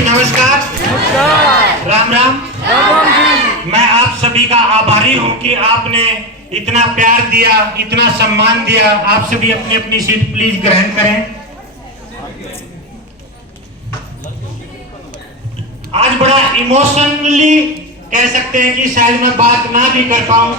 नमस्कार। राम राम। मैं आप सभी का आभारी हूं कि आपने इतना प्यार दिया, इतना सम्मान दिया। आप सभी अपनी अपनी सीट प्लीज ग्रहण करें। आज बड़ा इमोशनली कह सकते हैं कि शायद मैं बात ना भी कर पाऊं,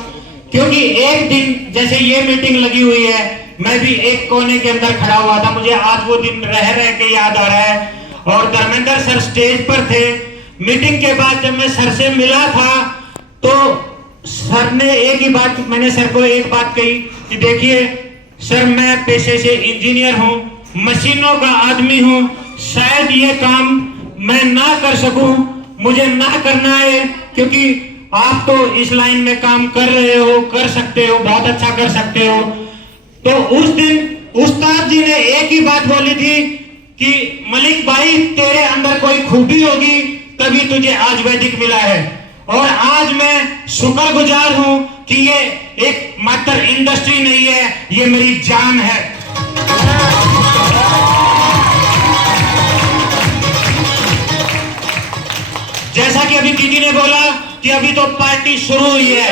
क्योंकि एक दिन जैसे ये मीटिंग लगी हुई है, मैं भी एक कोने के अंदर खड़ा हुआ था। मुझे आज वो दिन रह रह के याद आ रहा है। और धर्मेंद्र सर स्टेज पर थे। मीटिंग के बाद जब मैं सर से मिला था तो सर ने एक ही बात, मैंने सर को एक बात कही कि देखिए सर, मैं पेशे से इंजीनियर हूं, मशीनों का आदमी हूं, शायद ये काम मैं ना कर सकूं, मुझे ना करना है, क्योंकि आप तो इस लाइन में काम कर रहे हो, कर सकते हो, बहुत अच्छा कर सकते हो। तो उस दिन उस्ताद जी ने एक ही बात बोली थी कि मलिक भाई, तेरे अंदर कोई खूबी होगी तभी तुझे आज वैदिक मिला है। और आज मैं शुक्रगुजार हूं कि ये एक मात्र इंडस्ट्री नहीं है, ये मेरी जान है। जैसा कि अभी दीदी ने बोला कि अभी तो पार्टी शुरू हुई है,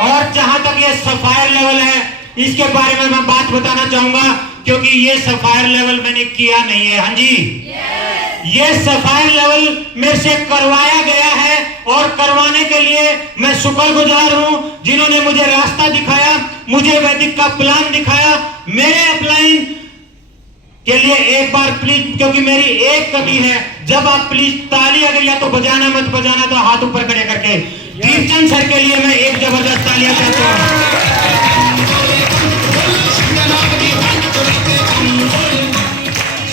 और जहां तक ये सफायर लेवल है, इसके बारे में मैं बात बताना चाहूंगा, क्योंकि ये सफायर लेवल मैंने किया नहीं है। हाँ जी, ये सफायर लेवल मेरे से करवाया गया है, और करवाने के लिए मैं शुक्रगुजार हूं जिन्होंने मुझे रास्ता दिखाया, मुझे वैदिक का प्लान दिखाया। मेरे अपलाइन के लिए एक बार प्लीज, क्योंकि मेरी एक कमी है, जब आप प्लीज ताली अगर या तो बजाना मत बजाना तो हाथ ऊपर खड़े करके, दीपचंद सर के लिए मैं एक जबरदस्त तालियां चाहता हूं।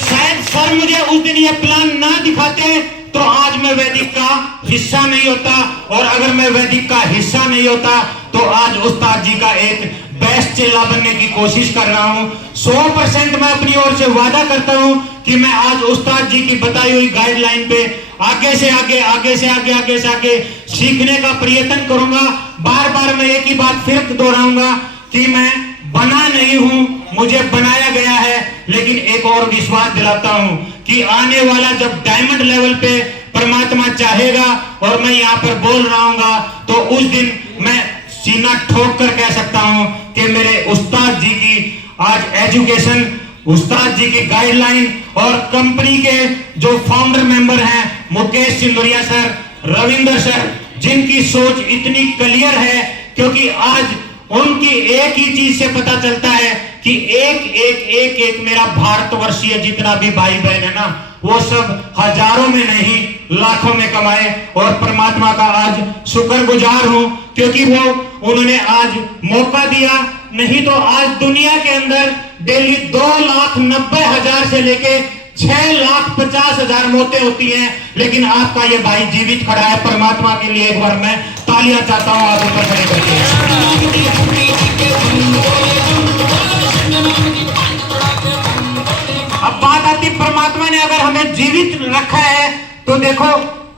शायद सर मुझे उस दिन ये प्लान ना दिखाते तो आज मैं वैदिक का हिस्सा नहीं होता, और अगर मैं वैदिक का हिस्सा नहीं होता तो आज उस्ताद जी का एक बेस्ट चेला बनने की कोशिश कर रहा हूं। 100% मैं अपनी ओर से वादा करता हूं कि मैं आज उस्ताद जी की बताई हुई गाइडलाइन पे आगे से आगे सीखने का प्रयत्न करूंगा। बार बार मैं एक ही बात फिर दोहराऊंगा कि मैं बना नहीं हूं, मुझे बनाया गया है। लेकिन एक और विश्वास दिलाता हूं कि आने वाला जब डायमंड लेवल पे परमात्मा चाहेगा और मैं यहाँ पर बोल रहा हूँ, तो उस दिन मैं सीना ठोक कर कह सकता हूं कि मेरे उस्ताद जी की आज एजुकेशन, उस्ताद जी की गाइडलाइन, और कंपनी के जो फाउंडर मेंबर हैं मुकेश सिंदुरिया सर, रविंद्र सर, जिनकी सोच इतनी क्लियर है, क्योंकि आज उनकी एक ही चीज से पता चलता है कि एक मेरा भारतवर्षीय जितना भी भाई बहन है ना, वो सब हजारों में नहीं लाखों में कमाए। और परमात्मा का आज शुक्रगुजार हूं, क्योंकि उन्होंने आज मौका दिया, नहीं तो आज दुनिया के अंदर डेली 2,90,000 से लेके 6,50,000 मौतें होती हैं, लेकिन आपका ये भाई जीवित खड़ा है। परमात्मा के लिए एक बार मैं तालियां चाहता हूं, आप ऊपर खड़े करके। अब बात आती, परमात्मा ने अगर हमें जीवित रखा है तो देखो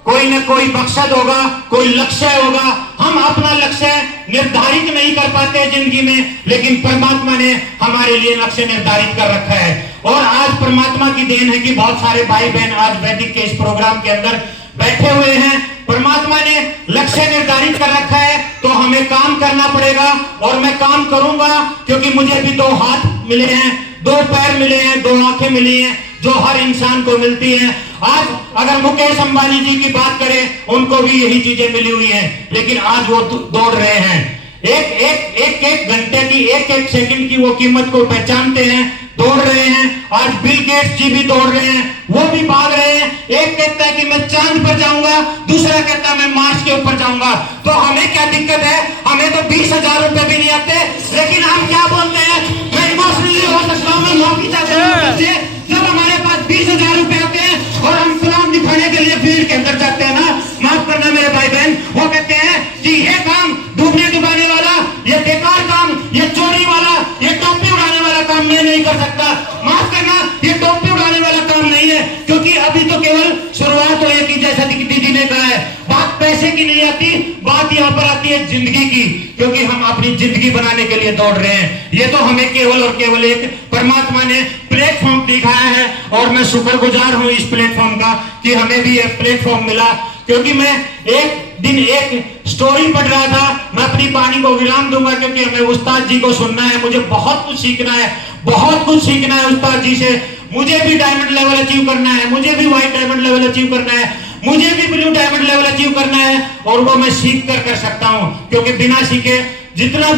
कोई न कोई मकसद होगा, कोई लक्ष्य होगा। हम अपना लक्ष्य निर्धारित नहीं कर पाते जिंदगी में, लेकिन परमात्मा ने हमारे लिए लक्ष्य निर्धारित कर रखा है। और आज परमात्मा की देन है कि बहुत सारे भाई बहन आज वैदिक के इस प्रोग्राम के अंदर बैठे हुए हैं। परमात्मा ने लक्ष्य निर्धारित कर रखा है, तो हमें काम करना पड़ेगा, और मैं काम करूंगा, क्योंकि मुझे भी 2 हाथ मिले हैं, 2 पैर मिले हैं, 2 आंखें मिली हैं, जो हर इंसान को मिलती हैं। आज अगर मुकेश अंबानी जी की बात करें, उनको भी यही चीजें मिली हुई हैं, लेकिन आज वो दौड़ रहे हैं। एक घंटे की, एक सेकंड की वो कीमत को पहचानते हैं, दौड़ रहे हैं। आज बिल गेट्स जी भी दौड़ रहे हैं, वो भी भाग रहे हैं। एक कहता है कि मैं चांद पर जाऊंगा, दूसरा कहता है मैं मार्स के ऊपर जाऊंगा। तो हमें क्या दिक्कत है? हमें तो 20,000 रुपए भी नहीं आते, लेकिन हम क्या बोलते हैं? मैं इमोशनली हो सकता हूँ, मैं माफी चाहता हूँ। जब हमारे पास 20,000 रुपए आते हैं और हम प्लान दिखाने के लिए फील्ड के अंदर जाते हैं ना, माफ करना मेरे भाई बहन, वो कहते हैं कि ये काम डूबने डुबाने वाला, ये बेकार काम, ये चोरी वाला, ये टोपी उड़ाने वाला काम मैं नहीं कर सकता। माफ करना, ये टोपी उड़ाने वाला काम नहीं है, क्योंकि अभी तो केवल शुरुआत हुई है। कि जैसा दीदी ने कहा है, बात पैसे की नहीं आती, बात यहाँ पर आती है जिंदगी की, क्योंकि हम अपनी जिंदगी बनाने के लिए दौड़ रहे हैं। ये तो हमें केवल और केवल एक परमात्मा ने प्लेटफॉर्म दिखाया है और मैं शुक्रगुजार हूं इस प्लेटफॉर्म का कि हमें भी एक प्लेटफॉर्म मिला। क्योंकि मैं एक दिन एक स्टोरी पढ़ रहा था, मैं अपनी वाणी को विराम दूंगा क्योंकि हमें उस्ताद जी को सुनना है, मुझे बहुत कुछ सीखना है, बहुत कुछ सीखना है उस्ताद जी से। मुझे भी डायमंड लेवल अचीव करना है, मुझे भी व्हाइट डायमंड लेवल अचीव करना है, मुझे भी ब्लू डायमंड लेवल अचीव करना है, और वो मैं सीख कर सकता हूं। क्योंकि बिना सीखे जितना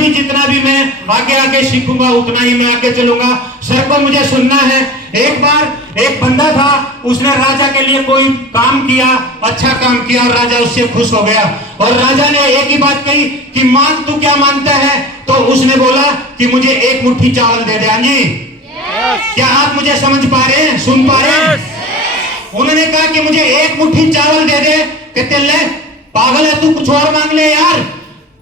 भी मैं आगे सीखूंगा उतना ही मैं आगे चलूंगा। सर को मुझे सुनना है। एक बार एक बंदा था, उसने राजा के लिए कोई काम किया, अच्छा काम किया, और राजा उससे खुश हो गया। और राजा ने एक ही बात कही कि मांग, तू क्या मांगता है? तो उसने बोला कि मुझे एक मुट्ठी चावल दे दे। हाँ जी, क्या आप मुझे समझ पा रहे हैं, सुन पा रहे हैं? उन्होंने कहा कि मुझे एक मुट्ठी चावल दे दे। कहते ले पागल है तू, कुछ और मांग ले यार,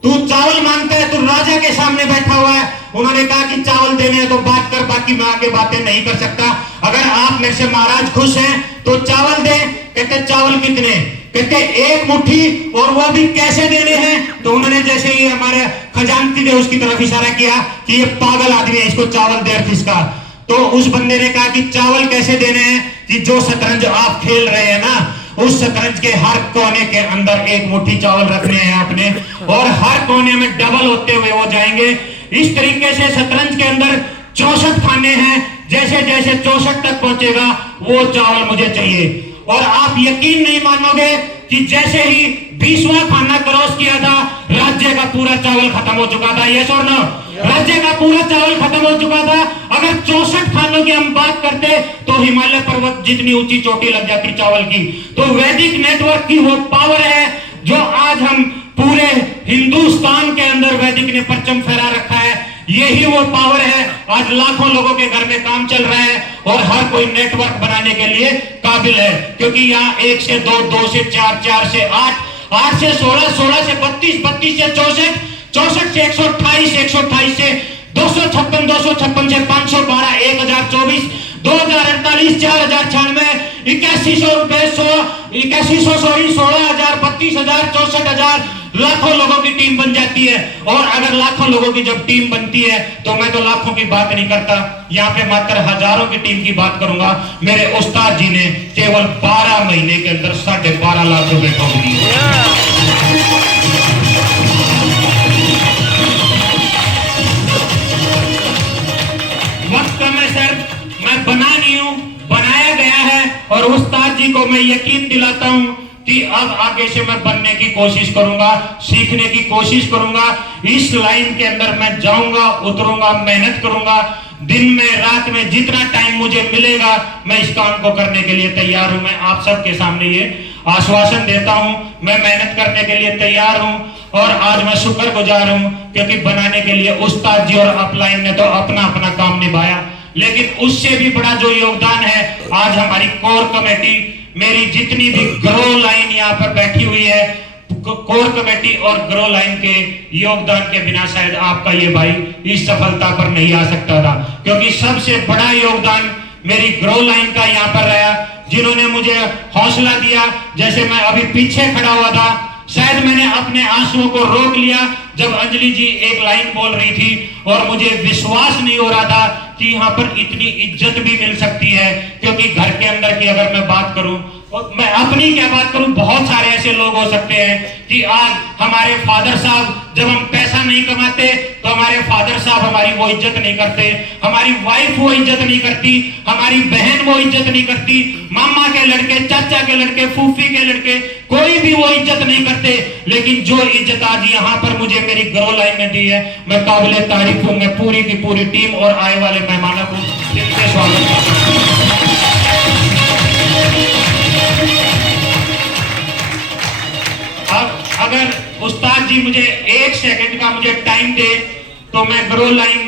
तू चावल मांगता है, तू राजा के सामने बैठा हुआ है। उन्होंने कहा कि चावल देने हैं तो बात कर, बाकी मैं आगे बातें नहीं कर सकता। अगर आप मेरे से महाराज खुश हैं तो चावल दे। कहते चावल कितने? कहते एक मुट्ठी, और वो भी कैसे देने हैं? तो उन्होंने जैसे ही हमारे खजानची ने उसकी तरफ इशारा किया कि ये पागल आदमी है, इसको चावल दे किसका। तो उस बंदे ने कहा कि चावल कैसे देने हैं कि जो शतरंज आप खेल रहे हैं ना, उस शतरंज के हर कोने के अंदर एक मुट्ठी चावल रखने हैं आपने, और हर कोने में डबल होते हुए वो जाएंगे। इस तरीके से शतरंज के अंदर 64 खाने हैं, जैसे जैसे 64 तक पहुंचेगा वो चावल मुझे चाहिए। और आप यकीन नहीं मानोगे कि जैसे ही 20वां खाना क्रॉस किया था, राज्य का पूरा चावल खत्म हो चुका था। यस और नो? राज्य का पूरा चावल खत्म हो चुका था। अगर 64 खानों की हम बात करते तो हिमालय पर्वत जितनी ऊंची चोटी लग जाती चावल की। तो वैदिक नेटवर्क की वो पावर है जो आज हम पूरे हिंदुस्तान के अंदर वैदिक ने परचम फहरा रखा है। यही वो पावर है। आज लाखों लोगों के घर में काम चल रहा है और हर कोई नेटवर्क बनाने के लिए काबिल है, क्योंकि यहाँ 1 से 2, 2 से 4, 4 से 8, 8 से 16, 16 से 32, 32 से 64, 64 से 128, 128 से 256, 256 से 512, 1024, 2048, 4096, 8100 रुपए, 8100 सॉरी 16,000, 32,000, 64,000, लाखों लोगों की टीम बन जाती है। और अगर लाखों लोगों की जब टीम बनती है तो मैं तो लाखों की बात नहीं करता, यहाँ पे मात्र हजारों की टीम की बात करूंगा। मेरे उस्ताद जी ने केवल 12 महीने के अंदर 12.5 लाख रुपए ठोक दिए। वक्त कम है सर, मैं बना नहीं हूं, बनाया गया है। और उस्ताद जी को मैं यकीन दिलाता हूं कि अब आगे से मैं बनने की कोशिश करूंगा, सीखने की कोशिश करूंगा। इस लाइन के अंदर मैं जाऊंगा, उतरूंगा, मेहनत करूंगा। दिन में रात में जितना टाइम मुझे मिलेगा मैं इस काम को करने के लिए तैयार हूं। मैं आप सबके सामने ये आश्वासन देता हूं, मैं मेहनत करने के लिए तैयार हूं। और आज मैं शुक्रगुजार हूं क्योंकि बनाने के लिए उस्ताद जी और अपलाइन ने तो अपना अपना काम निभाया, लेकिन उससे भी बड़ा जो योगदान है आज हमारी कोर कमेटी, मेरी जितनी भी ग्रो लाइन यहाँ पर बैठी हुई है, कोर कमेटी और ग्रो लाइन के योगदान के बिना शायद आपका ये भाई इस सफलता पर नहीं आ सकता था। क्योंकि सबसे बड़ा योगदान मेरी ग्रो लाइन का यहाँ पर रहा, जिन्होंने मुझे हौसला दिया। जैसे मैं अभी पीछे खड़ा हुआ था, शायद मैंने अपने आंसुओं को रोक लिया जब अंजलि जी एक लाइन बोल रही थी, और मुझे विश्वास नहीं हो रहा था कि यहाँ पर इतनी इज्जत भी मिल सकती है। क्योंकि घर के अंदर की अगर मैं बात करूं, और मैं अपनी क्या बात करूं, बहुत सारे ऐसे लोग हो सकते हैं कि आज हमारे फादर साहब, जब हम पैसा नहीं कमाते तो हमारे फादर साहब हमारी वो इज्जत नहीं करते, हमारी वाइफ वो इज्जत नहीं करती, हमारी बहन वो इज्जत नहीं करती, मामा के लड़के, चाचा के लड़के, फूफी के लड़के, कोई भी वो इज्जत नहीं करते। लेकिन जो इज्जत आज यहाँ पर मुझे मेरी ग्रो लाइन ने दी है, मैं काबिले तारीफ हूं। मैं पूरी की पूरी टीम और आए वाले मेहमानों को दिल से स्वागत करता हूं। अब अगर उस्ताद जी मुझे 1 सेकंड का मुझे टाइम दे तो मैं ग्रो लाइन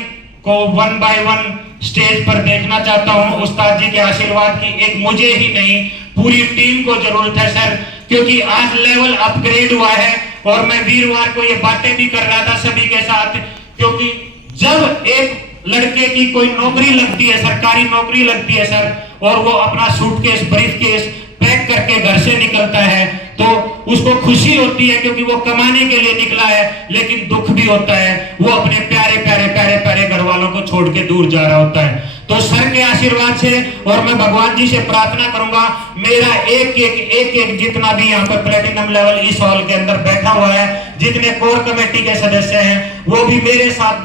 को 1 बाय 1 स्टेज पर देखना चाहता हूं। उस्ताद जी के आशीर्वाद की एक मुझे ही नहीं पूरी टीम को जरूरत है सर, क्योंकि आज लेवल अपग्रेड हुआ है। और मैं वीरवार को ये बातें भी कर रहा था सभी के साथ, क्योंकि जब एक लड़के की कोई नौकरी लगती है, सरकारी नौकरी लगती है सर, और वो अपना सूटकेस, ब्रीफकेस पैक करके घर से निकलता है, तो उसको खुशी होती है क्योंकि वो कमाने के लिए निकला है, लेकिन दुख भी होता है, वो अपने प्यारे प्यारे प्यारे प्यारे घर वालों को छोड़ के दूर जा रहा होता है। तो सर के आशीर्वाद से और मैं भगवान जी से प्रार्थना करूंगा, मेरा एक जितना भी यहाँ पर प्लेटिनम लेवल इस हॉल के अंदर बैठा हुआ है, जितने कोर कमेटी के सदस्य हैं वो भी मेरे साथ